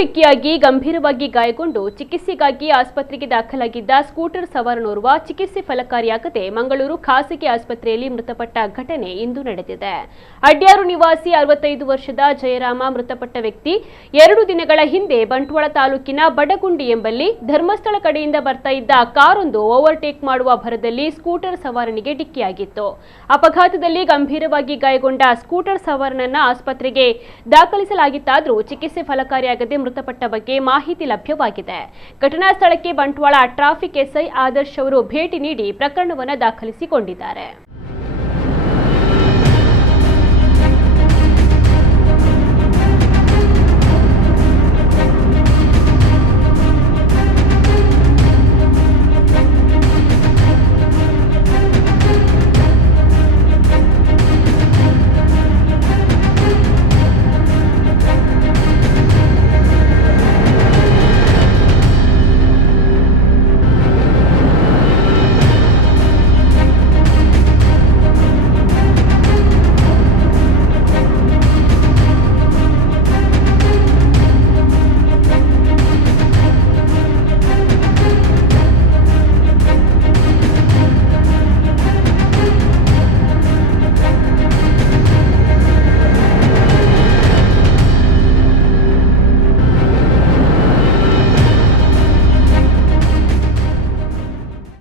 ಡಿಕ್ಕಿಯಾಗಿ ಗಂಭೀರವಾಗಿ ಗಾಯಗೊಂಡು ಚಿಕಿತ್ಸೆಗಾಗಿ ಆಸ್ಪತ್ರೆಗೆ ದಾಖಲಾಗಿದ್ದ ಸ್ಕೂಟರ್ ಸವಾರನೋರ್ವ ಚಿಕಿತ್ಸೆ ಫಲಕಾರಿಯಾಗದೆ ಮಂಗಳೂರು ಖಾಸಗಿ ಆಸ್ಪತ್ರೆಯಲ್ಲಿ ಮೃತಪಟ್ಟ ಘಟನೆ ಇಂದು ನಡೆದಿದೆ. ಅಡ್ಯಾರು ನಿವಾಸಿ 65 ವರ್ಷದ ಜಯರಾಮ ಮೃತಪಟ್ಟ ವ್ಯಕ್ತಿ 2 ದಿನಗಳ ಹಿಂದೆ ಬಂಟ್ವಾಳ ತಾಲೂಕಿನ ಬಡಗುಂಡಿ ಎಂಬಲ್ಲಿ ಧರ್ಮಸ್ಥಳ ಕಡೆಯಿಂದ ಬರ್ತಾ ಇದ್ದ ಕಾರೊಂದು ಓವರ್ಟೇಕ್ ಮಾಡುವ ಭರದಲ್ಲಿ ಸ್ಕೂಟರ್ ಸವಾರನಿಗೆ ಡಿಕ್ಕಿಯಾಗಿತ್ತು. ಅಪಘಾತದಲ್ಲಿ ಗಂಭೀರವಾಗಿ ಗಾಯಗೊಂಡ ಸ್ಕೂಟರ್ ಸವಾರನನ್ನ ಆಸ್ಪತ್ರೆಗೆ ದಾಖಲಿಸಲಾಗಿತ್ತಾದರೂ ಚಿಕಿತ್ಸೆ ಫಲಕಾರಿಯಾಗದೆ ಮೃತಪಟ್ಟ ಬಗ್ಗೆ ಮಾಹಿತಿ ಲಭ್ಯವಾಗಿದೆ. ಘಟನಾ ಸ್ಥಳಕ್ಕೆ ಬಂಟ್ವಾಳ ಟ್ರಾಫಿಕ್ ಎಸ್ಐ ಆದರ್ಶ್ ಅವರು ಭೇಟಿ ನೀಡಿ ಪ್ರಕರಣವನ್ನು ದಾಖಲಿಸಿಕೊಂಡಿದ್ದಾರೆ.